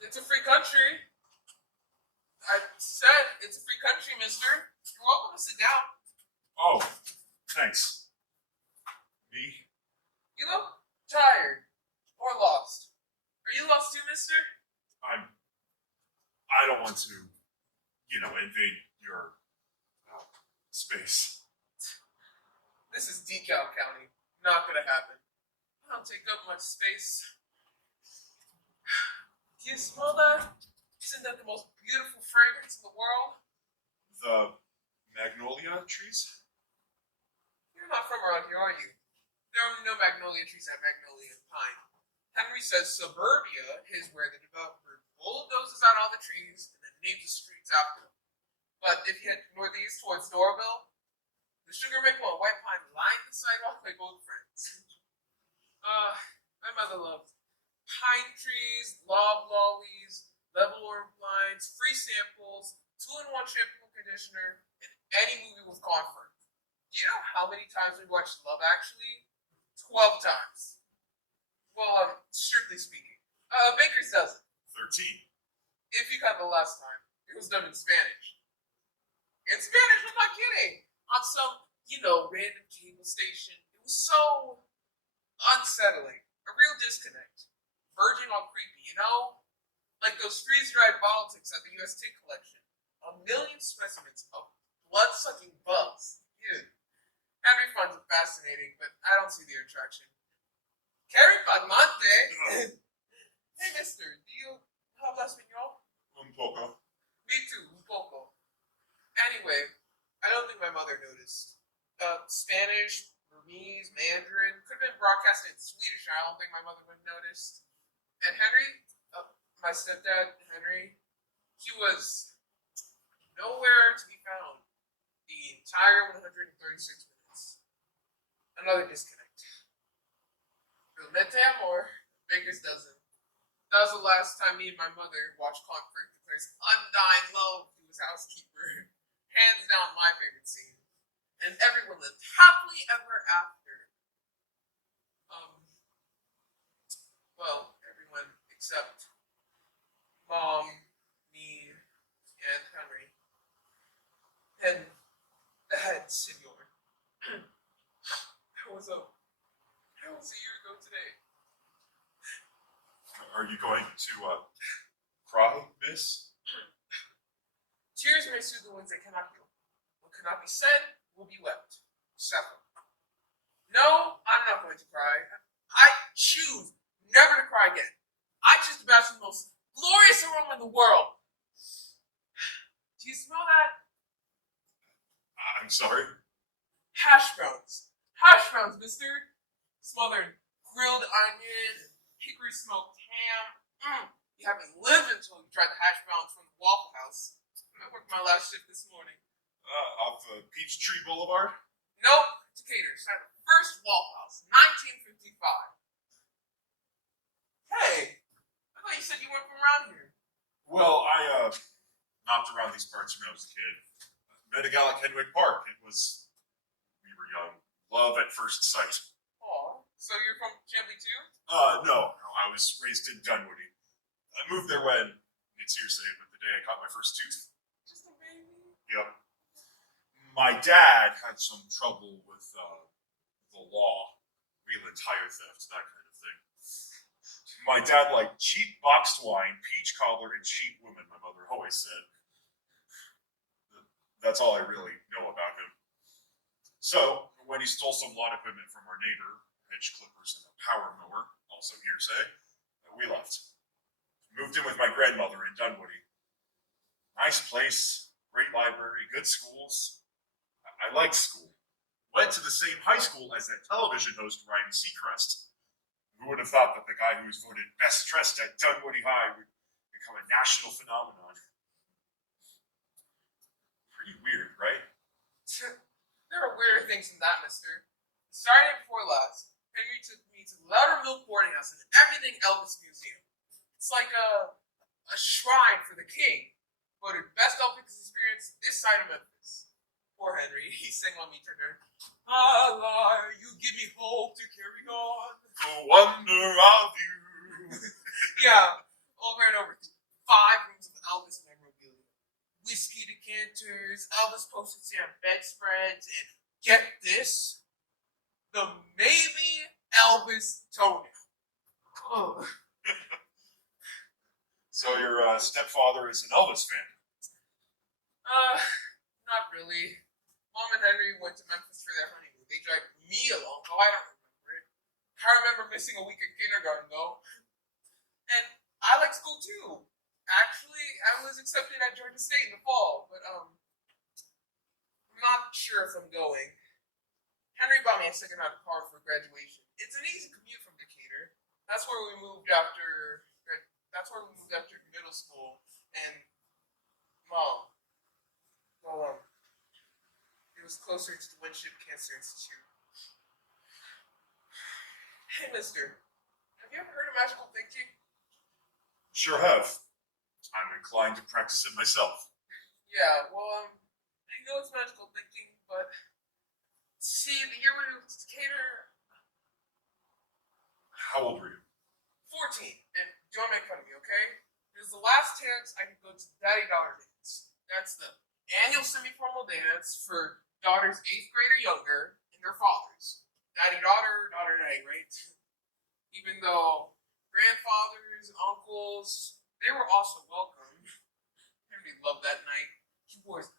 It's a free country. I said it's a free country, mister. You're welcome to sit down. Oh, thanks. Me? You look tired. Or lost. Are you lost too, mister? I don't want to, invade your space. This is DeKalb County. Not gonna happen. I don't take up much space. Do you smell that? Isn't that the most beautiful fragrance in the world? The magnolia trees? You're not from around here, are you? There are no magnolia trees at Magnolia and Vine. Henry says suburbia is where the developer bulldozes out all the trees and then names the streets after them. But if you head northeast towards Doraville, the sugar maple and white pine line the sidewalk like old friends. My mother loved pine trees, loblollies, level orange blinds, free samples, 2-in-1 shampoo and conditioner, and any movie with Confirm. Do you know how many times we watched Love Actually? 12 times. Well, strictly speaking. Baker's dozen. 13. If you got the last time, it was done in Spanish. In Spanish, I'm not kidding. On some, random cable station. It was so unsettling. A real disconnect. Verging on creepy, Like those freeze-dried politics at the U.S. Tick Collection. 1 million specimens of blood-sucking bugs. Ew. Henry finds it fascinating, but I don't see the attraction. Carrie Pagmante! Hey, mister, do you habla español? Un poco. Me too, un poco. Anyway, I don't think my mother noticed. Spanish, Burmese, Mandarin, could have been broadcast in Swedish. I don't think my mother would have noticed. And Henry, my stepdad, Henry, he was nowhere to be found the entire 136 minutes. Another disconnect. Realmente amor, Baker's dozen. That was the last time me and my mother watched Conflict declares undying love to his housekeeper. Hands down my favorite scene. And everyone lived happily ever after. Well, everyone except Mom, me, and Henry. And that, senor. That was a year ago today. Are you going to, cry, miss? Tears may soothe the wounds that cannot heal. What cannot be said will be wept. Settle. No, I'm not going to cry. I choose never to cry again. I choose to bask in the most glorious aroma in the world. Do you smell that? I'm sorry? Hash browns. Hash browns, mister. Smothered grilled onion, hickory smoked ham. You haven't lived until you tried the hash browns from the Waffle House. I worked my last shift this morning. Off Peachtree Boulevard? Nope, Decatur. Started the first Waffle House, 1955. Hey, I thought you said you weren't from around here. Well, I, knocked around these parts when I was a kid. Met a gal at Kenwick Park. We were young. Love at first sight. Aw, so you're from Chamblee too? No. I was raised in Dunwoody. I moved there when, it's hearsay, but the day I caught my first tooth. Just a baby. Yep. My dad had some trouble with, the law. Real tire theft, that kind of thing. My dad liked cheap boxed wine, peach cobbler, and cheap women, my mother always said. That's all I really know about him. So, when he stole some lawn equipment from our neighbor, hedge clippers and a power mower, also hearsay, we left. Moved in with my grandmother in Dunwoody. Nice place, great library, good schools. I liked school. Went to the same high school as that television host, Ryan Seacrest. Who would have thought that the guy who was voted best dressed at Dunwoody High would become a national phenomenon? Pretty weird, right? There are weirder things than that, mister. Starting before last, Henry took me to the Loudermilk boarding house and everything Elvis museum. It's like a shrine for the king. Voted best Elvis experience this side of Memphis. Poor Henry, he sang on me to her. Allah, you give me hope to carry on. The wonder of you. Yeah, over and over. 5 rooms of Elvis memorabilia. Whiskey decanters, Elvis posters on bedspreads, and get this, the maybe Elvis toenail. Oh. So your stepfather is an Elvis fan? Not really. Mom and Henry went to Memphis for their honeymoon. They dragged me along, though I don't remember it. I remember missing a week of kindergarten, though. And I like school, too. Actually, I was accepted at Georgia State in the fall, but, I'm not sure if I'm going. Henry bought me a second-hand car for graduation. It's an easy commute from Decatur. That's where we moved after middle school. And, Mom, well, it was closer to the Winship Cancer Institute. Hey, mister, have you ever heard of magical thinking? Sure have. I'm inclined to practice it myself. Yeah, well, I know it's magical thinking, but see, the year we moved to Decatur, How old were you? 14, and don't make fun of me, okay? It was the last chance I could go to Daddy Daughter Dance. That's the annual semi-formal dance for daughters 8th grade or younger and their fathers. Daddy daughter, daughter daddy, right? Even though grandfathers, uncles, they were also welcome. Henry loved that night. He wore his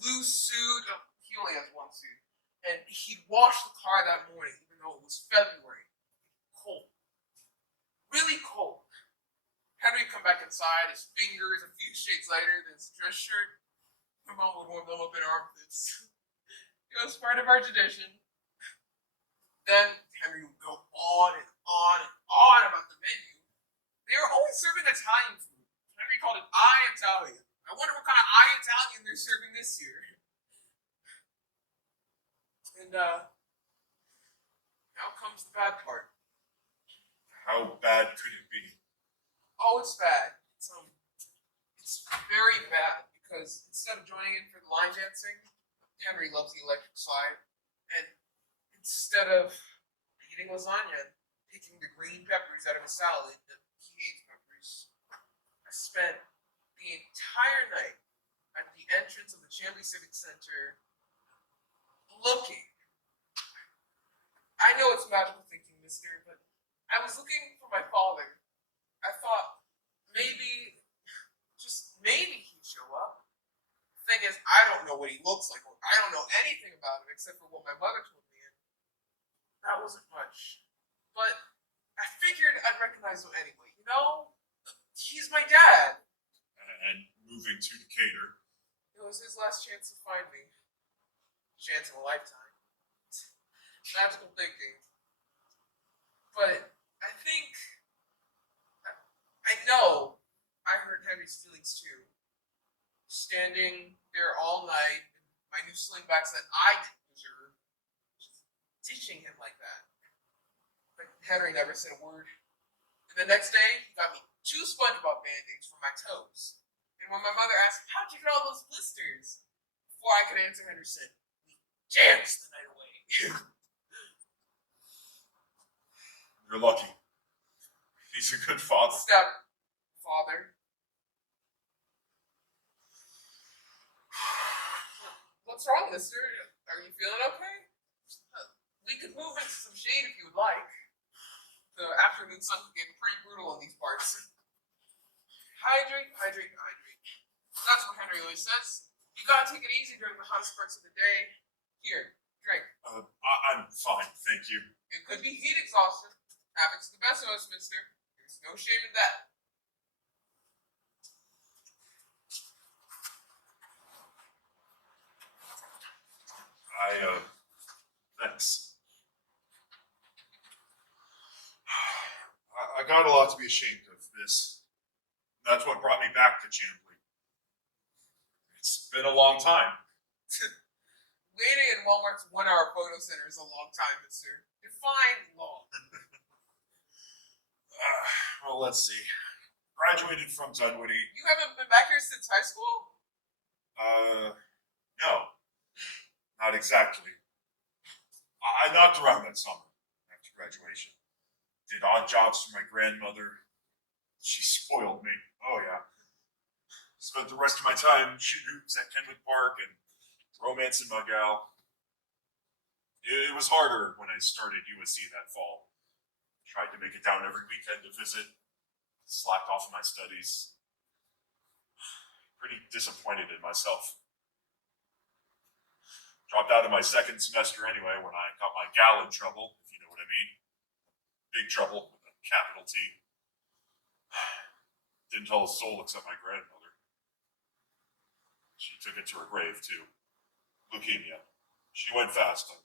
blue suit. He only has one suit. And he'd wash the car that morning, even though it was February. Cold. Really cold. Henry would come back inside, his fingers a few shades lighter than his dress shirt. My mom would warm them up in her armpits. It was part of our tradition. Then Henry would go on and on and on about the menu. They were always serving Italian food. Henry called it I-Italian. I wonder what kind of I-Italian they're serving this year. And, now comes the bad part. How bad could it be? Oh, it's bad. It's very bad because instead of joining in for the line dancing, Henry loves the electric slide, and instead of eating lasagna and picking the green peppers out of a salad, he hates peppers. I spent the entire night at the entrance of the Chamblee Civic Center looking. I know it's magical thinking, mister, but I was looking for my father. I thought maybe, just maybe he'd show up. The thing is, I don't know what he looks like. I don't know anything about him except for what my mother told me. And that wasn't much. But I figured I'd recognize him anyway. You know, he's my dad. And moving to Decatur. It was his last chance to find me. Chance of a lifetime. Magical thinking. But I think, I know I hurt Henry's feelings too. Standing there all night, my new slingbacks that I didn't deserve, just ditching him like that. But Henry never said a word. And the next day, he got me 2 SpongeBob band-aids for my toes. And when my mother asked, how'd you get all those blisters? Before I could answer, Henry said, we danced the night away. You're lucky. He's a good father. Father. What's wrong, mister? Are you feeling okay? We could move into some shade if you would like. The afternoon sun can get pretty brutal in these parts. Hydrate, hydrate, hydrate. That's what Henry always says. You gotta take it easy during the hottest parts of the day. Here, drink. I'm fine, thank you. It could be heat exhaustion. Happens to the best of us, mister. There's no shame in that. Thanks. I got a lot to be ashamed of this. That's what brought me back to Chamblee. It's been a long time. Waiting in Walmart's 1-hour photo center is a long time, mister. Define long. Well, let's see. Graduated from Dunwoody. You haven't been back here since high school? No. Not exactly. I knocked around that summer after graduation. Did odd jobs for my grandmother. She spoiled me. Oh, yeah. Spent the rest of my time shooting hoops at Kenwood Park and romancing my gal. It was harder when I started USC that fall. Tried to make it down every weekend to visit. Slacked off my studies. Pretty disappointed in myself. Dropped out of my second semester anyway when I got my gal in trouble, if you know what I mean. Big trouble with a capital T. Didn't tell a soul except my grandmother. She took it to her grave, too. Leukemia. She went fast. I'm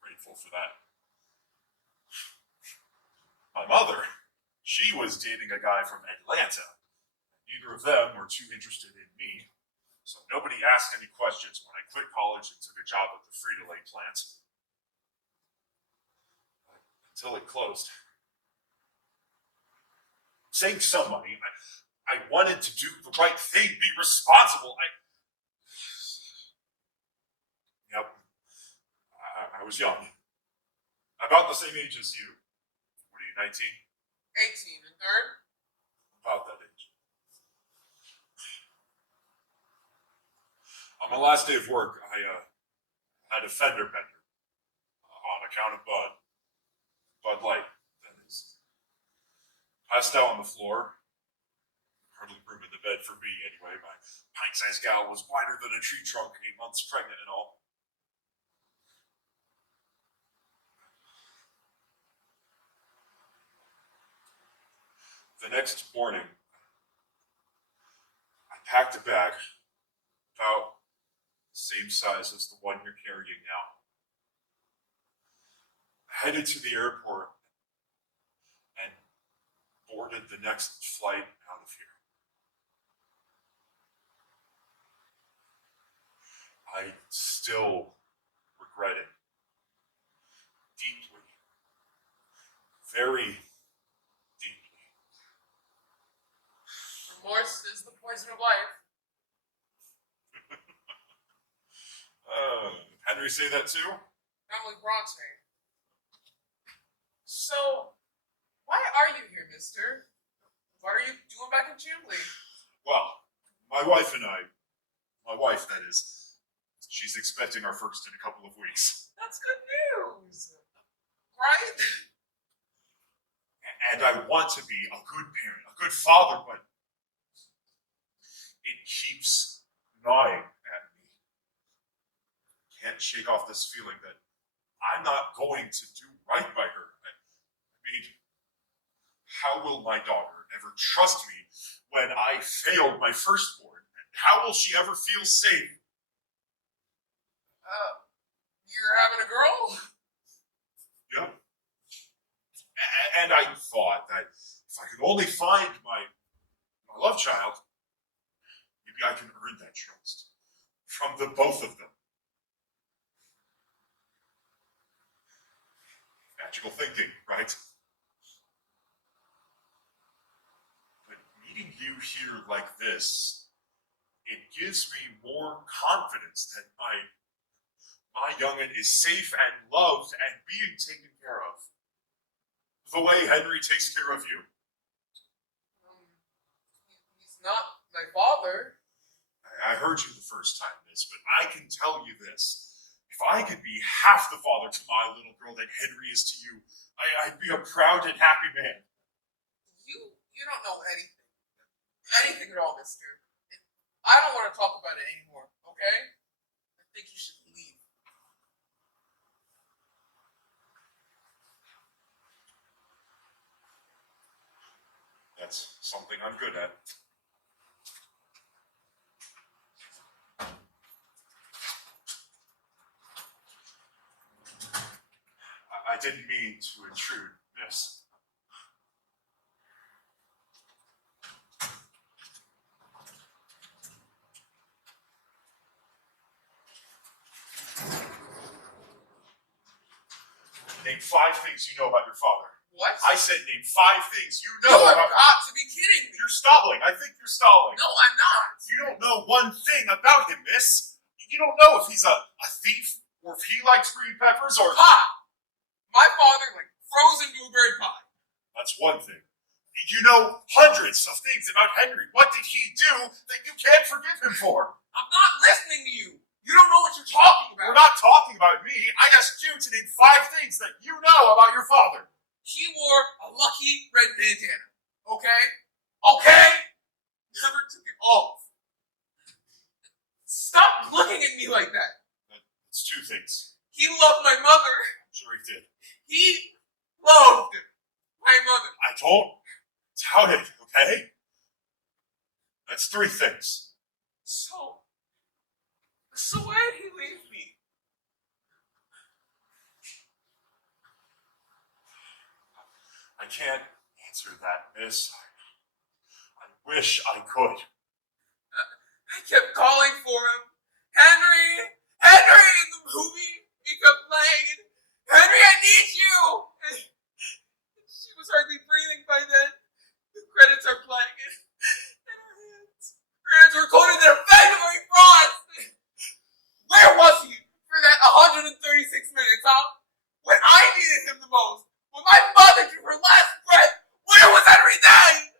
grateful for that. My mother, she was dating a guy from Atlanta. Neither of them were too interested in me, so nobody asked any questions when I quit college and took a job at the Frito-Lay plant. Until it closed. Saved some money. I wanted to do the right thing, be responsible. Yep. I was young. About the same age as you. What are you, 19? 18 and third? About that age. On my last day of work, I had a fender bender. On account of Bud Light, that is. Passed out on the floor. Hardly room in the bed for me anyway. My pint-sized gal was wider than a tree trunk, 8 months pregnant and all. The next morning, I packed a bag about the same size as the one you're carrying now. I headed to the airport and boarded the next flight out of here. I still regret it. Deeply. Very deeply. Remorse is the poison of life. Henry say that too? Emily Bronte. So, why are you here, mister? What are you doing back in Chamblee? Well, my wife, that is, she's expecting our first in a couple of weeks. That's good news. Right? And I want to be a good parent, a good father, but it keeps gnawing at me. Can't shake off this feeling that I'm not going to do right by her. I mean, how will my daughter ever trust me when I failed my firstborn? How will she ever feel safe? You're having a girl? Yep. And I thought that if I could only find my love child, maybe I can earn that trust from the both of them. Magical thinking, right? But meeting you here like this, it gives me more confidence that my young'un is safe and loved and being taken care of. The way Henry takes care of you. He's not my father. I heard you the first time, miss, but I can tell you this. If I could be half the father to my little girl that Henry is to you, I'd be a proud and happy man. You don't know anything. Anything at all, mister. I don't want to talk about it anymore, okay? I think you should leave. That's something I'm good at. I didn't mean to intrude, miss. Name 5 things you know about your father. What? I said name 5 things you You know have about... got to be kidding me. You're stalling. I think you're stalling. No, I'm not. You don't know one thing about him, miss. You don't know if he's a thief, or if he likes green peppers, or... Pie. My father liked frozen blueberry pie. That's one thing. You know hundreds of things about Henry. What did he do that you can't forgive him for? I'm not listening to you. You don't know what you're talking about. We're not talking about me. I asked you to name 5 things that you know about your father. He wore a lucky red bandana. Okay? Okay? Never took it off. Stop looking at me like that. It's 2 things. He loved my mother. I'm sure he did. He loved my mother. I don't doubt it, okay? That's 3 things. So why did he leave me? I can't answer that, miss. I wish I could. I kept calling for him. Henry! Henry! In the movie, he kept playing. Henry, I need you! And she was hardly breathing by then. The credits are playing. And her hands were coated in a February frost! Where was he for that 136 minutes, huh? When I needed him the most. When my mother drew her last breath, where was Henry then?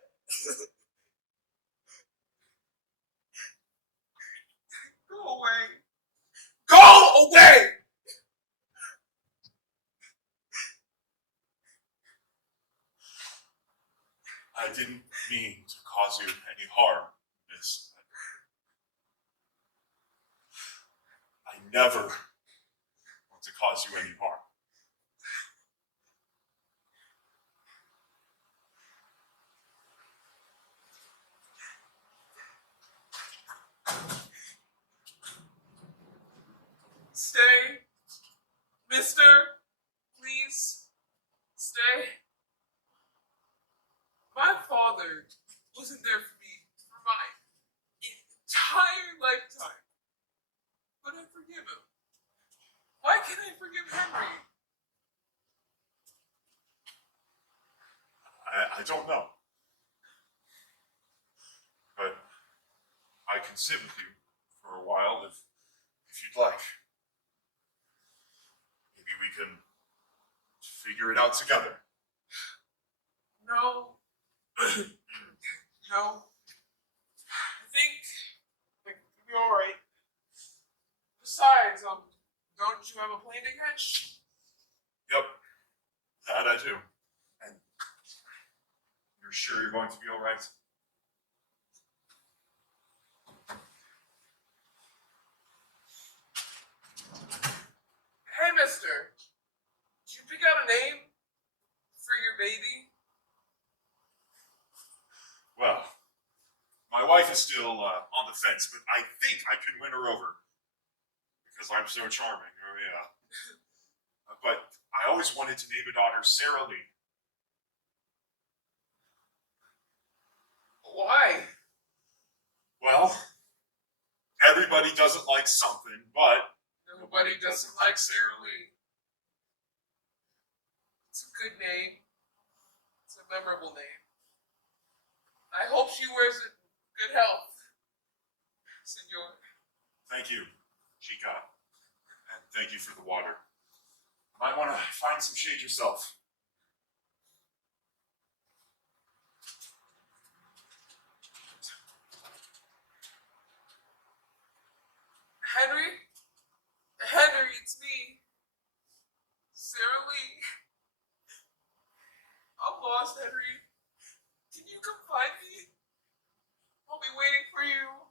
Go away. Go away! I didn't mean to cause you any harm, miss. I never want to cause you any harm. Stay. Mister, please, stay. My father wasn't there for me for my entire lifetime. But I forgive him. Why can't I forgive Henry? I don't know. But I can sit with you for a while if you'd like. Maybe we can figure it out together. No. No. I think it'll be alright. Besides, don't you have a plane to catch? Yep, that I do. And you're sure you're going to be all right? Hey, mister. Did you pick out a name for your baby? Well, my wife is still on the fence, but I think I can win her over. Because I'm so charming, oh yeah. But I always wanted to name a daughter Sarah Lee. Why? Well, everybody doesn't like something, but Nobody doesn't like Sarah Lee. It's a good name. It's a memorable name. I hope she wears it in good health, senor. Thank you, Chica. And thank you for the water. Might want to find some shade yourself. Henry? Henry, it's me. Sarah Lee. I'm lost, Henry. Can you come find me? I'll be waiting for you.